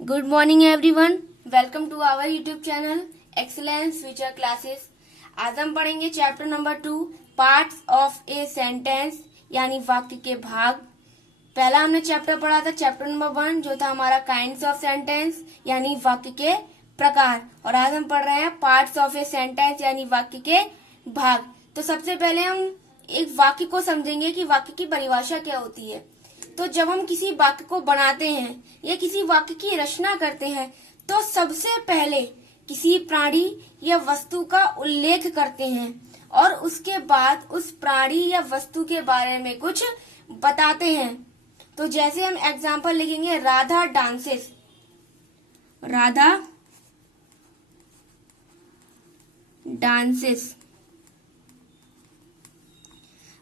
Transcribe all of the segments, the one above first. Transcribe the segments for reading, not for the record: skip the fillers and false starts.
Good morning everyone, welcome to our YouTube channel excellence future classes. आज हम पढ़ेंगे chapter number 2 parts of a sentence यानी वाक्य के भाग। पहला हमने चैप्टर पढ़ा था चैप्टर नंबर 1 जो था हमारा काइंड्स ऑफ सेंटेंस यानी वाक्य के प्रकार, और आज हम पढ़ रहे हैं पार्ट्स ऑफ ए सेंटेंस यानी वाक्य के भाग। तो सबसे पहले हम एक वाक्य को समझेंगे कि वाक्य की परिभाषा क्या होती है। तो जब हम किसी वाक्य को बनाते हैं या किसी वाक्य की रचना करते हैं तो सबसे पहले किसी प्राणी या वस्तु का उल्लेख करते हैं और उसके बाद उस प्राणी या वस्तु के बारे में कुछ बताते हैं। तो जैसे हम एग्जाम्पल लिखेंगे, Radha dances. Radha dances,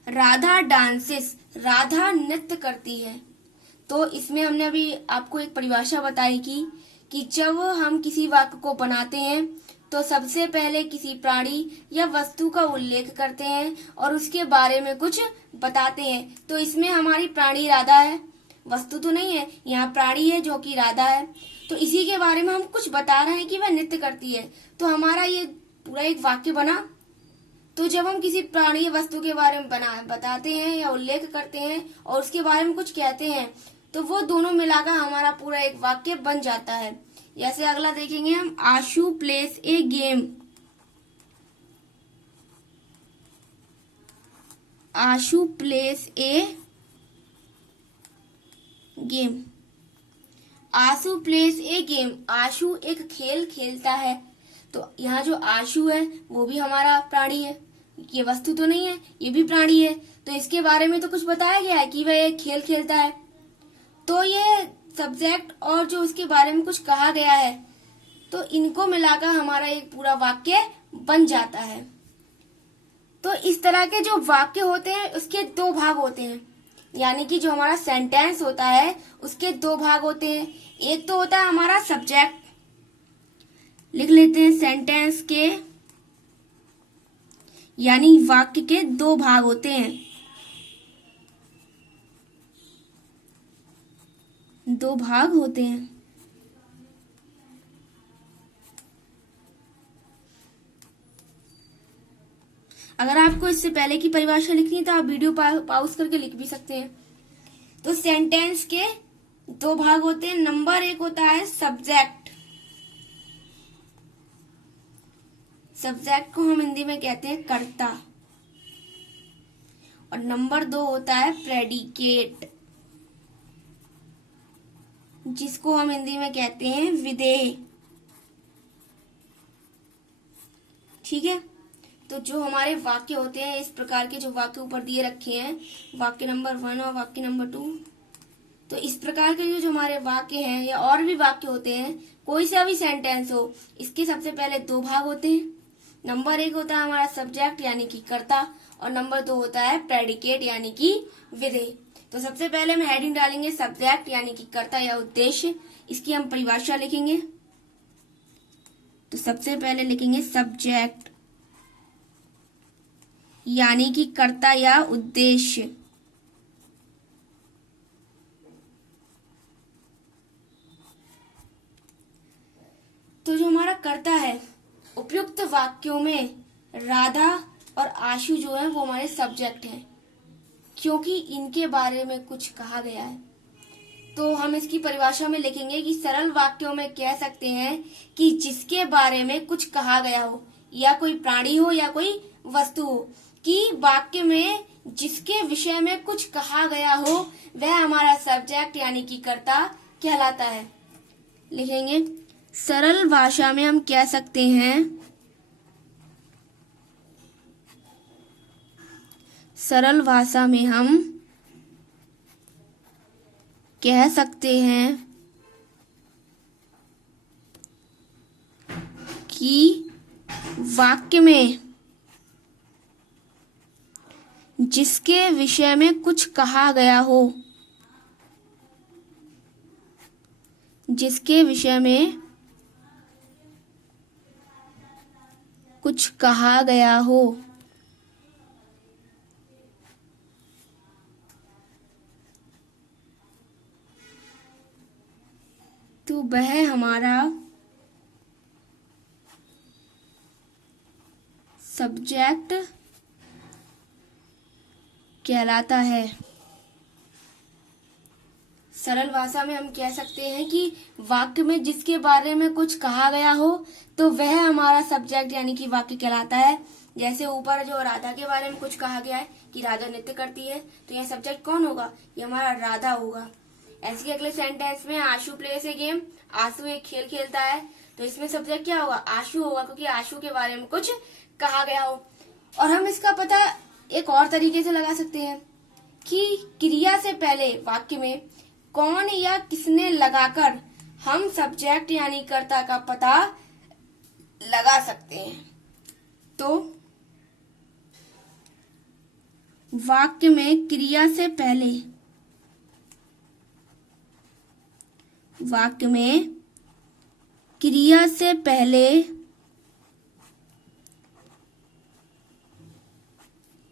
Radha dances, Radha नृत्य करती है। तो इसमें हमने अभी आपको एक परिभाषा बताई कि जब हम किसी वाक्य को बनाते हैं तो सबसे पहले किसी प्राणी या वस्तु का उल्लेख करते हैं और उसके बारे में कुछ बताते हैं। तो इसमें हमारी प्राणी राधा है, वस्तु तो नहीं है, यहाँ प्राणी है जो कि राधा है। तो इसी के बारे में हम कुछ बता रहे हैं कि वह नृत्य करती है, तो हमारा ये पूरा एक वाक्य बना। तो जब हम किसी प्राणी या वस्तु के बारे में बताते हैं या उल्लेख करते हैं और उसके बारे में कुछ कहते हैं तो वो दोनों मिलाकर हमारा पूरा एक वाक्य बन जाता है। जैसे अगला देखेंगे हम, आशु place a game. Ashu place a game. Ashu place a game, आशु एक खेल खेलता है। तो यहाँ जो आशु है वो भी हमारा प्राणी है, ये वस्तु तो नहीं है, ये भी प्राणी है। तो इसके बारे में तो कुछ बताया गया है कि वह एक खेल खेलता है। तो ये सब्जेक्ट और जो उसके बारे में कुछ कहा गया है, तो इनको मिलाकर हमारा एक पूरा वाक्य बन जाता है। तो इस तरह के जो वाक्य होते हैं उसके दो भाग होते हैं, यानी कि जो हमारा सेंटेंस होता है उसके दो भाग होते हैं। एक तो होता है हमारा सब्जेक्ट, लिख लेते हैं सेंटेंस के यानी वाक्य के दो भाग होते हैं, दो भाग होते हैं। अगर आपको इससे पहले की परिभाषा लिखनी है तो आप वीडियो पॉज करके लिख भी सकते हैं। तो सेंटेंस के दो भाग होते हैं। नंबर 1 होता है सब्जेक्ट। सब्जेक्ट को हम हिंदी में कहते हैं कर्ता। और नंबर 2 होता है प्रेडिकेट, जिसको हम हिंदी में कहते हैं विधेय। ठीक है, तो जो हमारे वाक्य होते हैं, इस प्रकार के जो वाक्य ऊपर दिए रखे हैं, वाक्य नंबर 1 और वाक्य नंबर 2, तो इस प्रकार के जो हमारे वाक्य हैं या और भी वाक्य होते हैं, कोई सा भी सेंटेंस हो, इसके सबसे पहले दो भाग होते हैं। नंबर 1 होता है हमारा सब्जेक्ट यानी कि कर्ता, और नंबर 2 होता है प्रेडिकेट यानी कि विधेय। तो सबसे पहले हम हेडिंग डालेंगे सब्जेक्ट यानी कि कर्ता या उद्देश्य। इसकी हम परिभाषा लिखेंगे। तो सबसे पहले लिखेंगे सब्जेक्ट यानी कि कर्ता या उद्देश्य। तो जो हमारा कर्ता है, उपयुक्त वाक्यों में राधा और आशु जो है वो हमारे सब्जेक्ट हैं, क्योंकि इनके बारे में कुछ कहा गया है। तो हम इसकी परिभाषा में लिखेंगे कि सरल वाक्यों में कह सकते हैं कि जिसके बारे में कुछ कहा गया हो, या कोई प्राणी हो या कोई वस्तु हो, कि वाक्य में जिसके विषय में कुछ कहा गया हो वह हमारा सब्जेक्ट यानी कि कर्ता कहलाता है। लिखेंगे सरल भाषा में हम कह सकते हैं, सरल भाषा में हम कह सकते हैं कि वाक्य में जिसके विषय में कुछ कहा गया हो, जिसके विषय में कुछ कहा गया हो वह हमारा सब्जेक्ट कहलाता है। सरल भाषा में हम कह सकते हैं कि वाक्य में जिसके बारे में कुछ कहा गया हो तो वह हमारा सब्जेक्ट यानी कि वाक्य कहलाता है। जैसे ऊपर जो राधा के बारे में कुछ कहा गया है कि राधा नृत्य करती है, तो यह सब्जेक्ट कौन होगा? ये हमारा राधा होगा। ऐसे कि अगले सेंटेंस में आशु प्लेस ए गेम, आशु एक खेल खेलता है, तो इसमें सब्जेक्ट क्या होगा? आशु होगा, क्योंकि आशु के बारे में कुछ कहा गया हो। और हम इसका पता एक और तरीके से लगा सकते हैं कि क्रिया से पहले वाक्य में कौन या किसने लगाकर हम सब्जेक्ट यानी कर्ता का पता लगा सकते हैं। तो वाक्य में क्रिया से पहले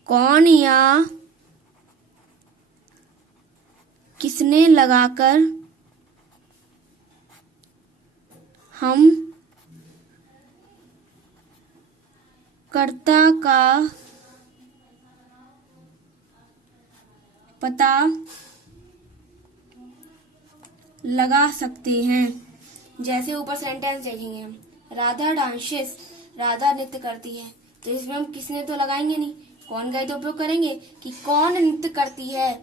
कौन या किसने लगाकर हम कर्ता का पता लगा सकते हैं। जैसे ऊपर सेंटेंस देखेंगे हम, राधा डांसेस, राधा नृत्य करती है, तो इसमें हम किसने तो लगाएंगे नहीं, कौन का ही तो उपयोग करेंगे कि कौन नृत्य करती है,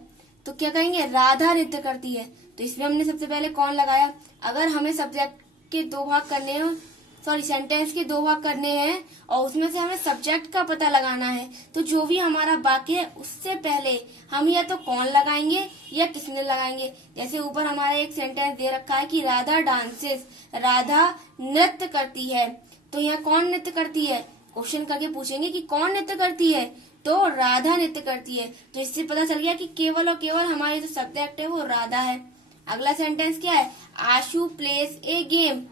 तो क्या कहेंगे? राधा नृत्य करती है। तो इसमें हमने सबसे पहले कौन लगाया। अगर हमें सब्जेक्ट के दो भाग करने हैं, सेंटेंस के दो भाग करने हैं और उसमें से हमें सब्जेक्ट का पता लगाना है, तो जो भी हमारा वाक्य है उससे पहले हम या तो कौन लगाएंगे या किसने लगाएंगे। जैसे ऊपर हमारा एक सेंटेंस दे रखा है कि राधा डांसेस, राधा नृत्य करती है, तो यहाँ कौन नृत्य करती है? क्वेश्चन करके पूछेंगे कि कौन नृत्य करती है, तो राधा नृत्य करती है। तो इससे पता चल गया कि केवल और केवल हमारी जो सब्जेक्ट है वो राधा है। अगला सेंटेंस क्या है? आशु प्लेस ए गेम,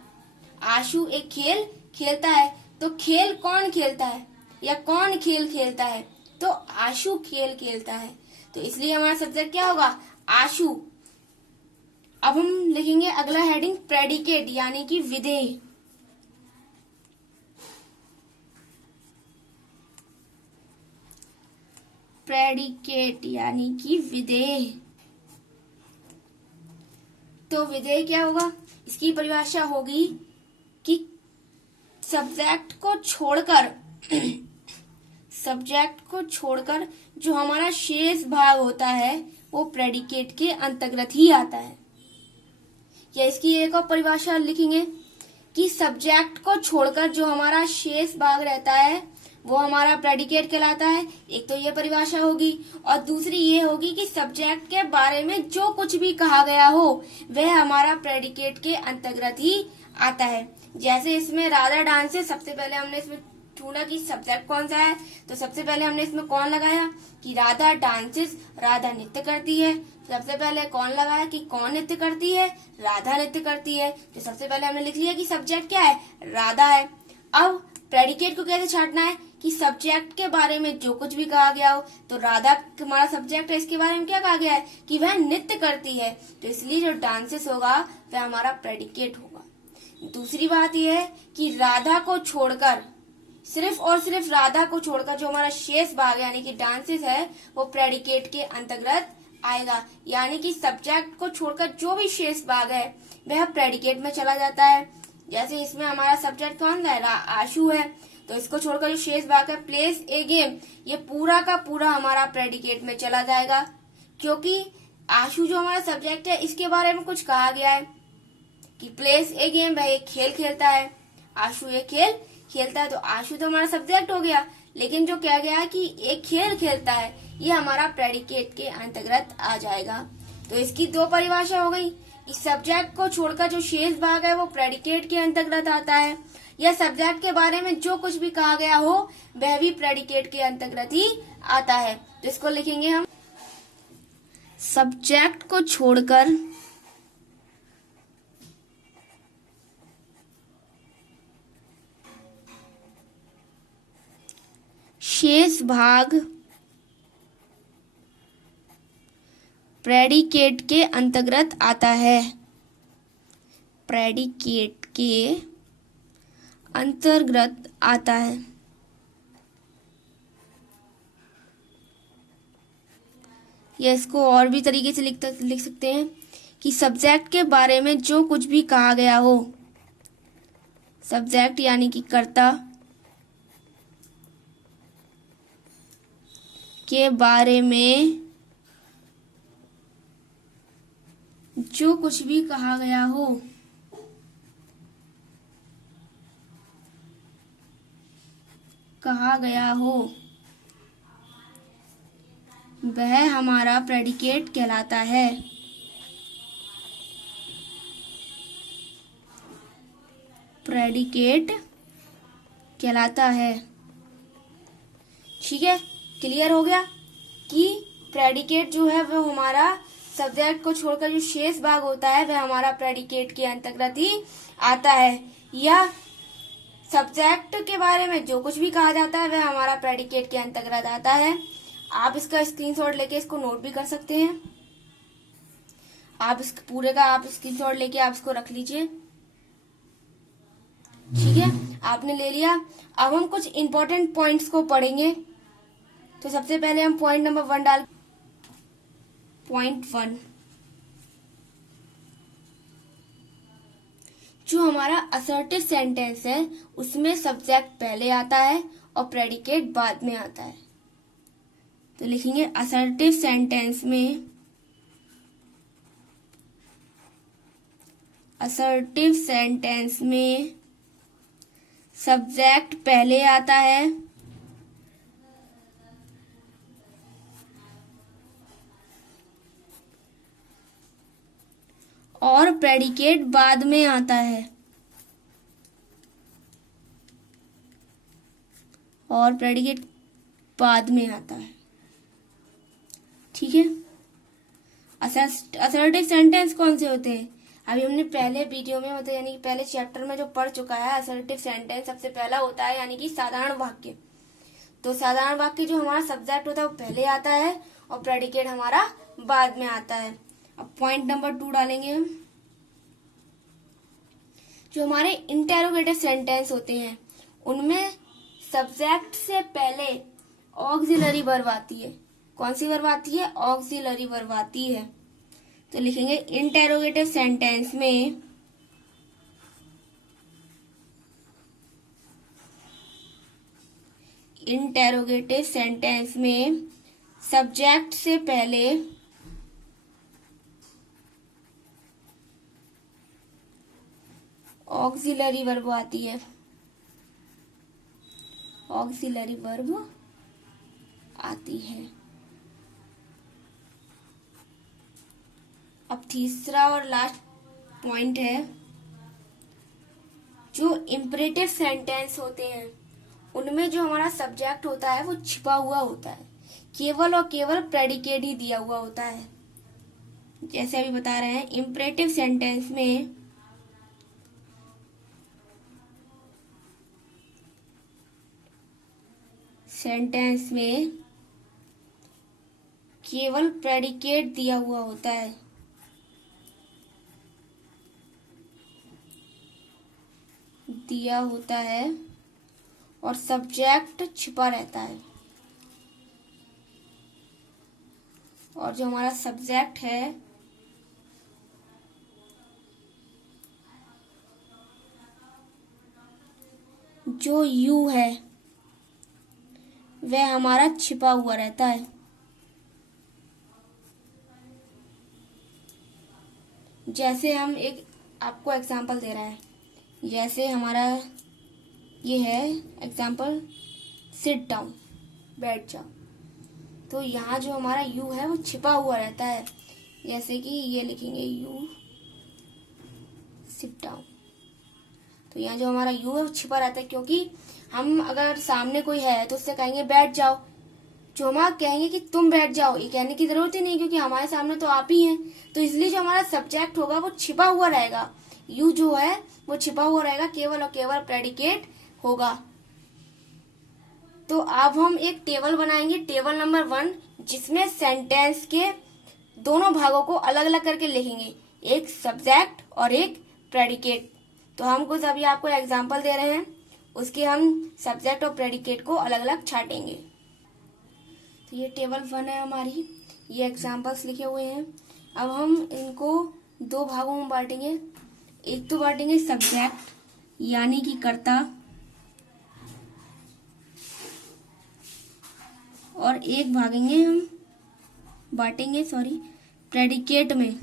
आशु एक खेल खेलता है, तो खेल कौन खेलता है या कौन खेल खेलता है? तो आशु खेल खेलता है, तो इसलिए हमारा सब्जेक्ट क्या होगा? आशु। अब हम लिखेंगे अगला हेडिंग प्रेडिकेट यानी कि विधेय। प्रेडिकेट यानी कि विधेय। तो विधेय क्या होगा? इसकी परिभाषा होगी कि सब्जेक्ट को छोड़कर जो हमारा शेष भाग होता है वो प्रेडिकेट के अंतर्गत ही आता है। या इसकी एक और परिभाषा लिखेंगे कि सब्जेक्ट को छोड़कर जो हमारा शेष भाग रहता है वो हमारा प्रेडिकेट कहलाता है। एक तो ये परिभाषा होगी और दूसरी ये होगी कि सब्जेक्ट के बारे में जो कुछ भी कहा गया हो वह हमारा प्रेडिकेट के अंतर्गत ही आता है। जैसे इसमें राधा डांस से सबसे पहले हमने इसमें ढूंढा कि सब्जेक्ट कौन सा है, तो सबसे पहले हमने इसमें कौन लगाया कि राधा डांसेस, राधा नृत्य करती है। सबसे पहले कौन लगाया कि कौन नृत्य करती है? राधा नृत्य करती है। तो सबसे पहले हमने लिख लिया कि सब्जेक्ट क्या है? राधा है। अब प्रेडिकेट को कैसे छांटना है कि सब्जेक्ट के बारे में जो कुछ भी कहा गया हो, तो राधा हमारा सब्जेक्ट है, इसके बारे में क्या कहा गया है कि वह नृत्य करती है, तो इसलिए जो डांसेस होगा वह हमारा प्रेडिकेट होगा। दूसरी बात यह है कि राधा को छोड़कर, सिर्फ और सिर्फ राधा को छोड़कर जो हमारा शेष भाग यानी कि डांसेस है वो प्रेडिकेट के अंतर्गत आएगा। यानी कि सब्जेक्ट को छोड़कर जो भी शेष भाग है वह प्रेडिकेट में चला जाता है। जैसे इसमें हमारा सब्जेक्ट कौन सा है? आशु है, तो इसको छोड़कर जो शेष भाग है प्लेस ए गेम, ये पूरा का पूरा हमारा प्रेडिकेट में चला जाएगा, क्योंकि आशु जो हमारा सब्जेक्ट है इसके बारे में कुछ कहा गया है कि प्लेस ए गेम, वह एक खेल खेलता है, आशु एक खेल खेलता है, तो आशु तो हमारा सब्जेक्ट हो गया, लेकिन जो कहा गया कि एक खेल खेलता है ये हमारा प्रेडिकेट के अंतर्गत आ जाएगा। तो इसकी दो परिभाषा हो गई कि सब्जेक्ट को छोड़कर जो शेष भाग है वो प्रेडिकेट के अंतर्गत आता है, या सब्जेक्ट के बारे में जो कुछ भी कहा गया हो वह भी प्रेडिकेट के अंतर्गत ही आता है। तो इसको लिखेंगे हम, सब्जेक्ट को छोड़कर शेष भाग प्रेडिकेट के अंतर्गत आता है। प्रेडिकेट के अंतर्गत आता है। या इसको और भी तरीके से लिख सकते हैं कि सब्जेक्ट के बारे में जो कुछ भी कहा गया हो, सब्जेक्ट यानी कि कर्ता के बारे में जो कुछ भी कहा गया हो, वह हमारा प्रेडिकेट कहलाता है। प्रेडिकेट कहलाता है। ठीक है, क्लियर हो गया कि प्रेडिकेट जो है वो हमारा सब्जेक्ट को छोड़कर जो शेष भाग होता है वह हमारा प्रेडिकेट के अंतर्गत ही आता है। या सब्जेक्ट के बारे में जो कुछ भी कहा जाता है वह हमारा प्रेडिकेट के अंतर्गत आता है। आप इसका स्क्रीनशॉट लेके इसको नोट भी कर सकते हैं। आप इस पूरे का आप स्क्रीनशॉट लेके आप इसको रख लीजिए। ठीक है, आपने ले लिया। अब हम कुछ इंपॉर्टेंट पॉइंट्स को पढ़ेंगे। तो सबसे पहले हम पॉइंट नंबर 1 पॉइंट 1, जो हमारा असर्टिव सेंटेंस है उसमें सब्जेक्ट पहले आता है और प्रेडिकेट बाद में आता है। तो लिखेंगे असर्टिव सेंटेंस में सब्जेक्ट पहले आता है और प्रेडिकेट बाद में आता है। ठीक है, असर्टिव सेंटेंस कौन से होते हैं? अभी हमने पहले वीडियो में मतलब यानी कि पहले चैप्टर में जो पढ़ चुका है। असर्टिव सेंटेंस सबसे पहला होता है यानी कि साधारण वाक्य। तो साधारण वाक्य जो हमारा सब्जेक्ट होता है वो पहले आता है और प्रेडिकेट हमारा बाद में आता है। अब पॉइंट नंबर 2 डालेंगे हम। जो हमारे इंटेरोगेटिव सेंटेंस होते हैं उनमें सब्जेक्ट से पहले ऑक्सिलरी वर्ब आती है। कौन सी वर्ब आती है? ऑक्सिलरी वर्ब आती है। तो लिखेंगे इंटेरोगेटिव सेंटेंस में सब्जेक्ट से पहले ऑक्सिलरी वर्ब आती है। अब तीसरा और लास्ट पॉइंट है, जो इंपरेटिव सेंटेंस होते हैं उनमें जो हमारा सब्जेक्ट होता है वो छिपा हुआ होता है। केवल और केवल प्रेडिकेट ही दिया हुआ होता है। जैसे अभी बता रहे हैं, इंपरेटिव सेंटेंस में केवल प्रेडिकेट दिया हुआ होता है और सब्जेक्ट छिपा रहता है। और जो हमारा सब्जेक्ट है जो यू है वह हमारा छिपा हुआ रहता है। जैसे हम एक आपको एग्जांपल दे रहा है, जैसे हमारा ये है एग्जांपल, सिट डाउन, बैठ जाओ। तो यहाँ जो हमारा यू है वो छिपा हुआ रहता है। जैसे कि ये लिखेंगे यू सिट डाउन। तो यहाँ जो हमारा यू है वो छिपा रहता है, क्योंकि हम अगर सामने कोई है तो उससे कहेंगे बैठ जाओ। जो हम कहेंगे कि तुम बैठ जाओ, ये कहने की जरूरत ही नहीं, क्योंकि हमारे सामने तो आप ही हैं। तो इसलिए जो हमारा सब्जेक्ट होगा वो छिपा हुआ रहेगा। यू जो है वो छिपा हुआ रहेगा, केवल और केवल प्रेडिकेट होगा। तो अब हम एक टेबल बनाएंगे, टेबल नंबर 1, जिसमें सेंटेंस के दोनों भागों को अलग अलग करके लिखेंगे, एक सब्जेक्ट और एक प्रेडिकेट। तो हम कुछ अभी आपको एग्जाम्पल दे रहे हैं, उसके हम सब्जेक्ट और प्रेडिकेट को अलग अलग छाटेंगे। तो ये टेबल 1 है हमारी, ये एग्जाम्पल्स लिखे हुए हैं। अब हम इनको 2 भागों में बांटेंगे। एक तो बांटेंगे सब्जेक्ट यानी कि कर्ता, और एक बांटेंगे प्रेडिकेट में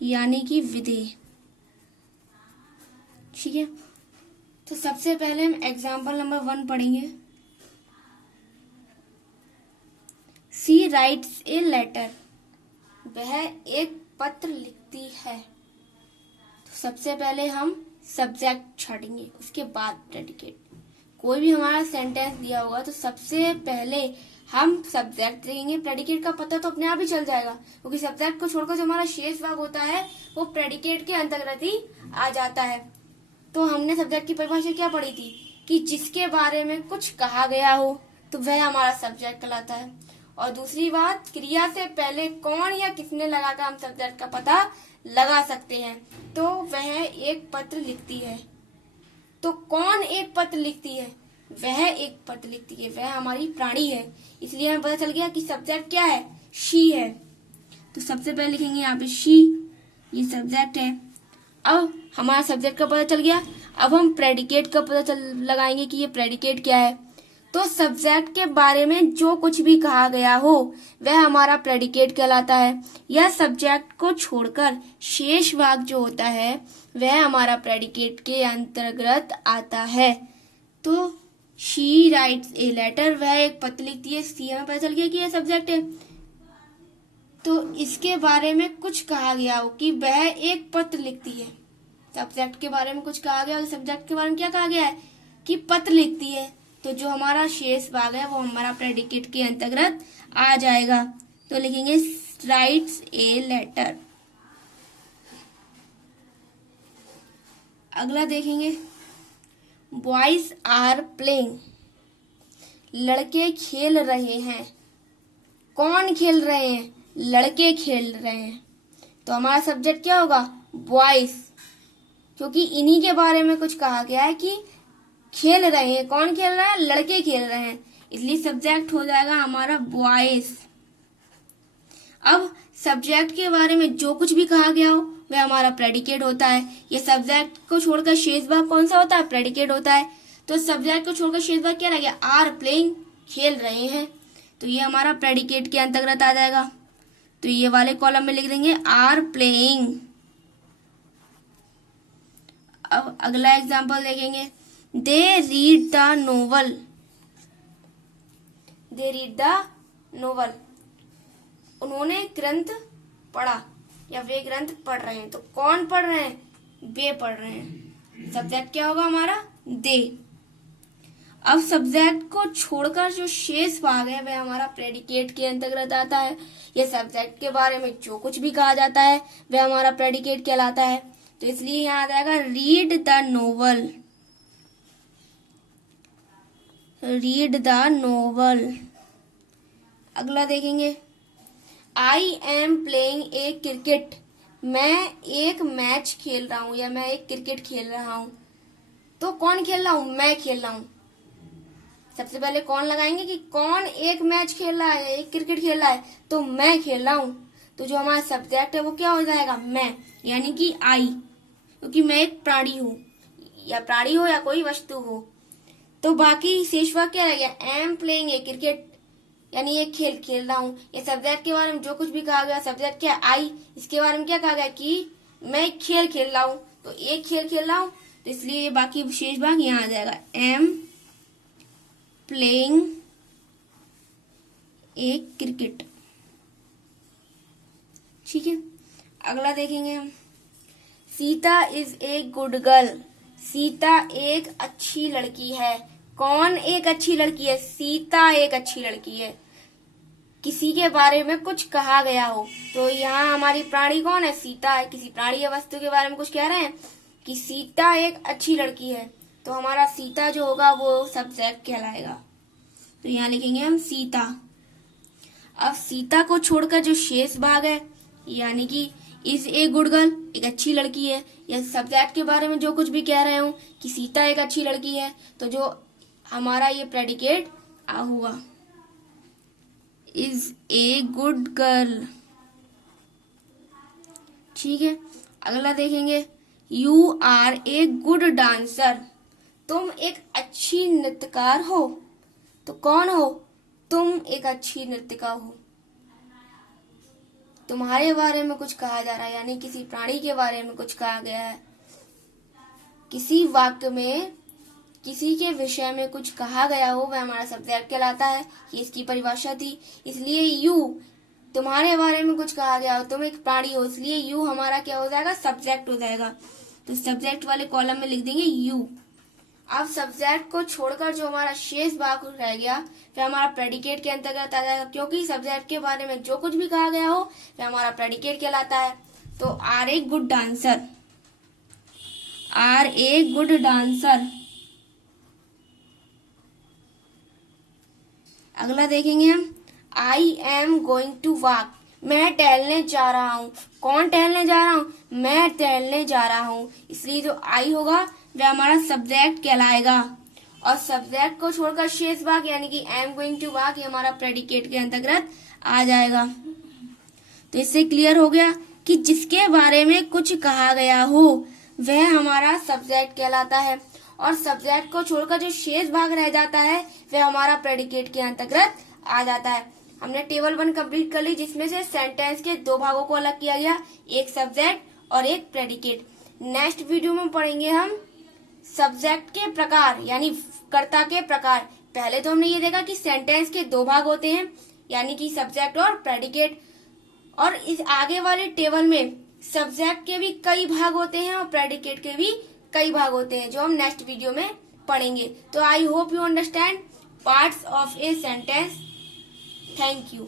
यानी कि विधेय। ठीक है, तो सबसे पहले हम एग्जाम्पल नंबर 1 पढ़ेंगे। सी राइट्स ए लेटर, वह एक पत्र लिखती है। तो सबसे पहले हम सब्जेक्ट छाटेंगे, उसके बाद प्रेडिकेट। कोई भी हमारा सेंटेंस दिया होगा तो सबसे पहले हम सब्जेक्ट देंगे, प्रेडिकेट का पता तो अपने आप ही चल जाएगा, क्योंकि सब्जेक्ट को छोड़कर जो हमारा शेष भाग होता है वो प्रेडिकेट के अंतर्गत ही आ जाता है। तो हमने सब्जेक्ट की परिभाषा क्या पढ़ी थी कि जिसके बारे में कुछ कहा गया हो तो वह हमारा सब्जेक्ट कहलाता है। और दूसरी बात, क्रिया से पहले कौन या किसने लगाकर हम सब्जेक्ट का पता लगा सकते हैं। तो वह एक पत्र लिखती है, तो कौन एक पत्र लिखती है, वह एक पत्र लिखती है, वह हमारी प्राणी है। इसलिए हमें पता चल गया कि सब्जेक्ट क्या है, शी है। तो सबसे पहले लिखेंगे यहाँ पे शी, ये सब्जेक्ट है। अब हमारा सब्जेक्ट का पता चल गया, अब हम प्रेडिकेट का पता लगाएंगे कि ये प्रेडिकेट क्या है। तो सब्जेक्ट के बारे में जो कुछ भी कहा गया हो वह हमारा प्रेडिकेट कहलाता है, या सब्जेक्ट को छोड़कर शेष भाग जो होता है वह हमारा प्रेडिकेट के अंतर्गत आता है। तो शी राइट्स ए लेटर, वह एक पत्र लिखती है। सी हमें पता चल गया कि यह सब्जेक्ट है। तो इसके बारे में कुछ कहा गया हो कि वह एक पत्र लिखती है, सब्जेक्ट के बारे में कुछ कहा गया हो, सब्जेक्ट के बारे में क्या कहा गया है कि पत्र लिखती है। तो जो हमारा शेष भाग है वो हमारा प्रेडिकेट के अंतर्गत आ जाएगा। तो लिखेंगे राइट्स ए लेटर। अगला देखेंगे, बॉयज आर प्लेइंग, लड़के खेल रहे हैं। कौन खेल रहे हैं, लड़के खेल रहे हैं। तो हमारा सब्जेक्ट क्या होगा, बॉयज, क्योंकि इन्हीं के बारे में कुछ कहा गया है कि खेल रहे हैं। कौन खेल रहा है, लड़के खेल रहे हैं, इसलिए सब्जेक्ट हो जाएगा हमारा बॉयज। अब सब्जेक्ट के बारे में जो कुछ भी कहा गया हो वह हमारा प्रेडिकेट होता है। ये सब्जेक्ट को छोड़कर शेष भाग कौन सा होता है, प्रेडिकेट होता है। तो सब्जेक्ट को छोड़कर शेष भाग क्या रह गया, आर प्लेइंग, खेल रहे हैं। तो ये हमारा प्रेडिकेट के अंतर्गत आ जाएगा। तो ये वाले कॉलम में लिख देंगे आर प्लेइंग। अब अगला एग्जांपल देखेंगे, they read the novel, they read the novel, उन्होंने ग्रंथ पढ़ा या वे ग्रंथ पढ़ रहे हैं। तो कौन पढ़ रहे हैं, वे पढ़ रहे हैं। सब्जेक्ट क्या होगा हमारा, दे। अब सब्जेक्ट को छोड़कर जो शेष भाग है वह हमारा प्रेडिकेट के अंतर्गत आता है। यह सब्जेक्ट के बारे में जो कुछ भी कहा जाता है वह हमारा प्रेडिकेट कहलाता है। तो इसलिए यहाँ आ जाएगा read the novel, read the novel. अगला देखेंगे, I am playing a cricket, मैं एक मैच खेल रहा हूं या मैं एक क्रिकेट खेल रहा हूं। तो कौन खेल रहा हूं, मैं खेल रहा हूं। सबसे पहले कौन लगाएंगे कि कौन एक मैच खेल रहा है, एक क्रिकेट खेल रहा है, तो मैं खेल रहा हूं। तो जो हमारा सब्जेक्ट है वो क्या हो जाएगा, मैं, यानी कि आई, क्योंकि मैं एक प्राणी हूं, या प्राणी हो या कोई वस्तु हो। तो बाकी शेष भाग क्या रह गया, एम प्लेइंग ए क्रिकेट, यानी एक खेल खेल रहा हूँ। ये सब्जेक्ट के बारे में जो कुछ भी कहा गया, सब्जेक्ट क्या, आई, इसके बारे में क्या कहा गया कि मैं एक खेल खेल रहा हूँ, तो एक खेल खेल रहा हूँ। तो इसलिए ये बाकी विशेष भाग यहाँ आ जाएगा, एम प्लेइंग ए क्रिकेट। ठीक है, अगला देखेंगे हम, Sita is a good girl, Sita एक अच्छी लड़की है। कौन एक अच्छी लड़की है, सीता एक अच्छी लड़की है। किसी के बारे में कुछ कहा गया हो, तो यहाँ हमारी प्राणी कौन है, सीता है। किसी प्राणी या वस्तु के बारे में कुछ कह रहे हैं कि सीता एक अच्छी लड़की है, तो हमारा सीता जो होगा वो सब्जेक्ट कहलाएगा। तो यहाँ लिखेंगे हम सीता। अब सीता को छोड़कर जो शेष भाग है, यानी कि इज ए गुड गर्ल, एक अच्छी लड़की है, या सब्जेक्ट के बारे में जो कुछ भी कह रहे हूं कि सीता एक अच्छी लड़की है, तो जो हमारा ये प्रेडिकेट आ हुआ इज ए गुड गर्ल। ठीक है, अगला देखेंगे, you are a good dancer, तुम एक अच्छी नृत्यकार हो। तो कौन हो? तुम एक अच्छी नृत्यिका हो। तुम्हारे बारे में कुछ कहा जा रहा है, यानी किसी प्राणी के बारे में कुछ कहा गया है। किसी वाक्य में किसी के विषय में कुछ कहा गया हो, वह हमारा सब्जेक्ट कहलाता है। ये इसकी परिभाषा थी। इसलिए यू, तुम्हारे बारे में कुछ कहा गया हो, तुम एक प्राणी हो, इसलिए यू हमारा क्या हो जाएगा? सब्जेक्ट हो जाएगा। तो सब्जेक्ट वाले कॉलम में लिख देंगे यू। अब सब्जेक्ट को छोड़कर जो हमारा शेष भाग रह गया वह हमारा प्रेडिकेट के अंतर्गत आ जाएगा, क्योंकि सब्जेक्ट के बारे में जो कुछ भी कहा गया हो वह हमारा प्रेडिकेट कहलाता है। तो are a good dancer, are a good dancer. अगला देखेंगे हम, I am going to walk, मैं टहलने जा रहा हूँ। कौन टहलने जा रहा हूँ? मैं टहलने जा रहा हूँ। इसलिए जो आई होगा वह हमारा सब्जेक्ट कहलाएगा, और सब्जेक्ट को छोड़कर शेष भाग यानी कि I am going to walk ये हमारा प्रेडिकेट के अंतर्गत आ जाएगा। तो इससे क्लियर हो गया कि जिसके बारे में कुछ कहा गया हो वह हमारा सब्जेक्ट कहलाता है, और सब्जेक्ट को छोड़कर जो शेष भाग रह जाता है वह हमारा प्रेडिकेट के अंतर्गत आ जाता है। हमने टेबल 1 कंप्लीट कर ली, जिसमें से सेंटेंस के दो भागों को अलग किया गया, एक सब्जेक्ट और एक प्रेडिकेट। नेक्स्ट वीडियो में पढ़ेंगे हम सब्जेक्ट के प्रकार यानी कर्ता के प्रकार। पहले तो हमने ये देखा कि सेंटेंस के दो भाग होते हैं, यानी कि सब्जेक्ट और प्रेडिकेट, और इस आगे वाले टेबल में सब्जेक्ट के भी कई भाग होते हैं और प्रेडिकेट के भी कई भाग होते हैं, जो हम नेक्स्ट वीडियो में पढ़ेंगे। तो I hope you understand parts of a sentence. Thank you.